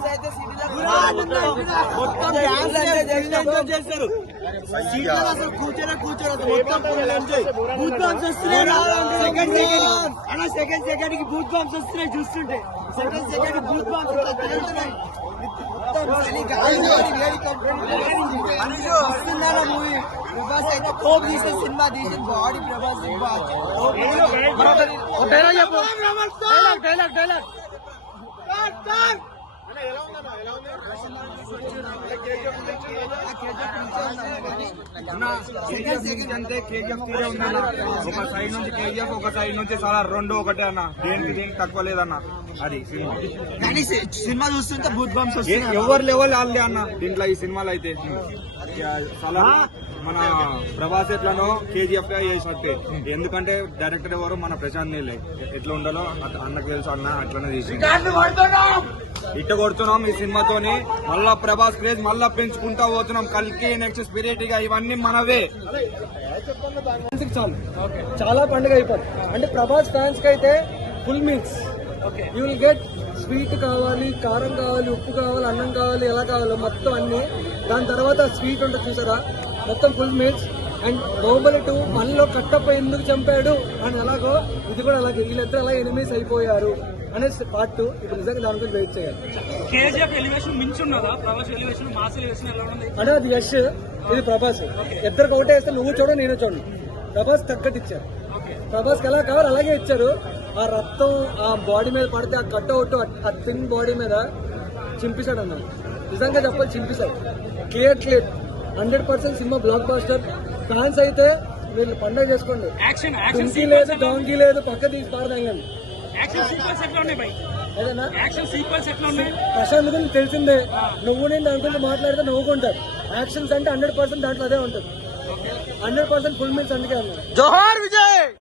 Dance అయితే మొత్తం dance enjoy చేస్తారు సీట్లలో అసలు కూర్చోనే కూర్చోరు అసలు మొత్తం ఫుల్ ఎంజాయ్ బూత్ బాంబ్స్ వస్తున్నాయి సెకండ్ సెకండ్ అన్న సెకండ్ సెకండ్ కి బూత్ బాంబ్స్ వస్తున్నాయి చూస్తుంటే సెకండ్ సెకండ్ కి బూత్ బాంబ్స్ వస్తున్నాయి మొత్తం చలి గాలి వేడి వేడి కంపెనీ వస్తుందన్న మూవీ ప్రభాస్ అయితే కోప్ తీసిన సినిమా తీసిన బాడీ ప్రభాస్ సినిమా డైలాగ్ చెప్పు డైలాగ్ డైలాగ్ డైలాగ్ అంటే కేజీఎఫ్ తీరే ఉందన్న ఒక సైడ్ నుంచి కేజీఎఫ్ ఒక సైడ్ నుంచి చాలా రెండు ఒకటే అన్న దేనికి దేనికి తక్కువ లేదన్న అది సినిమా కానీ సినిమా చూస్తుంటే బూత్ బాంబ్స్ ఏ- ఎవరు లెవెల్ వాళ్ళే అన్న దీంట్లో ఈ సినిమాలు అయితే చాలా మన ప్రభాస్ ఎట్లనో కేజీఎఫ్ చేసినట్టే ఎందుకంటే డైరెక్టర్ ఎవరు మన ప్రశాంత్ నీళ్ళే ఎట్లా ఉండాలో అట్- అన్నకు తెలుసు అన్న అట్లనే చేసి ఇట్ట కొడుతున్నాం ఈ సినిమాతోని. మళ్ళా ప్రభాస్ క్రేజ్ మళ్ళా పెంచుకుంటా పోతున్నాం. కల్కి నెక్స్ట్ స్పిరిట్గా ఇవన్నీ మనవే. చాలు. చాలా పండుగ అయిపోతుంది అంటే ప్రభాస్ ఫ్యాన్స్కి అయితే full meals. You will get sweet కావాలి కారం కావాలి ఉప్పు కావాలి అన్నం కావాలి ఎలా కావాలో మొత్తం అన్ని. దాని తర్వాత స్వీట్ ఉంటుంది చూసారా? మొత్తం full meals and Baahubali two మనలో కట్టప్ప ఎందుకు చంపాడు? అని ఎలాగో ఇది కూడా అలాగే వీళ్ళిద్దరు అలా ఎనిమిస్ అయిపోయారు అనే పార్ట్ టూ ఇప్పుడు నిజంగా దాని గురించి వెయిట్ చేయాలి. కేజీఎఫ్ ఎలివేషన్ మించున్నదా ప్రభాస్ ఎలివేషన్ మాస్ ఎలివేషన్ ఎలా ఉంది? అంటే అది యష్ ఇది ప్రభాస్. ఇద్దరికి ఒకటే వేస్తే నువ్వు చూడ నేను చూడండి ప్రభాస్ తగ్గట్టు ఇచ్చారు. ప్రభాస్ ఎలా కావాలి అలాగే ఇచ్చారు. ఆ రక్తం ఆ బాడీ మీద పడితే ఆ కట్ అవుట్ ఆ థిన్ బాడీ మీద చింపేశాడు అన్న. నిజంగా చెప్పాలి చింపేశాడు. Clear clear hundred percent cinema blockbuster fans అయితే వీళ్ళు పండగ చేసుకోండి. యాక్షన్ యాక్షన్ టుంకీ లేదు డాంకీ లేదు పక్క తీసి పారదంగండి యాక్షన్ సీక్వెన్స్ ఎట్లా ఉన్నాయి బై. అదేనా యాక్షన్ సీక్వెన్స్ ఎట్లా ఉన్నాయి. ప్రశాంత్ గురించి తెలిసిందే. నువ్వు నేను దాని గురించి మాట్లాడితే నవ్వుకుంటారు. యాక్షన్స్ అంటే హండ్రెడ్ పర్సెంట్ దాంట్లో అదే ఉంటుంది. హండ్రెడ్ పర్సెంట్ ఫుల్ మీల్స్ అందుకే అన్నారు. జోహార్ విజయ్!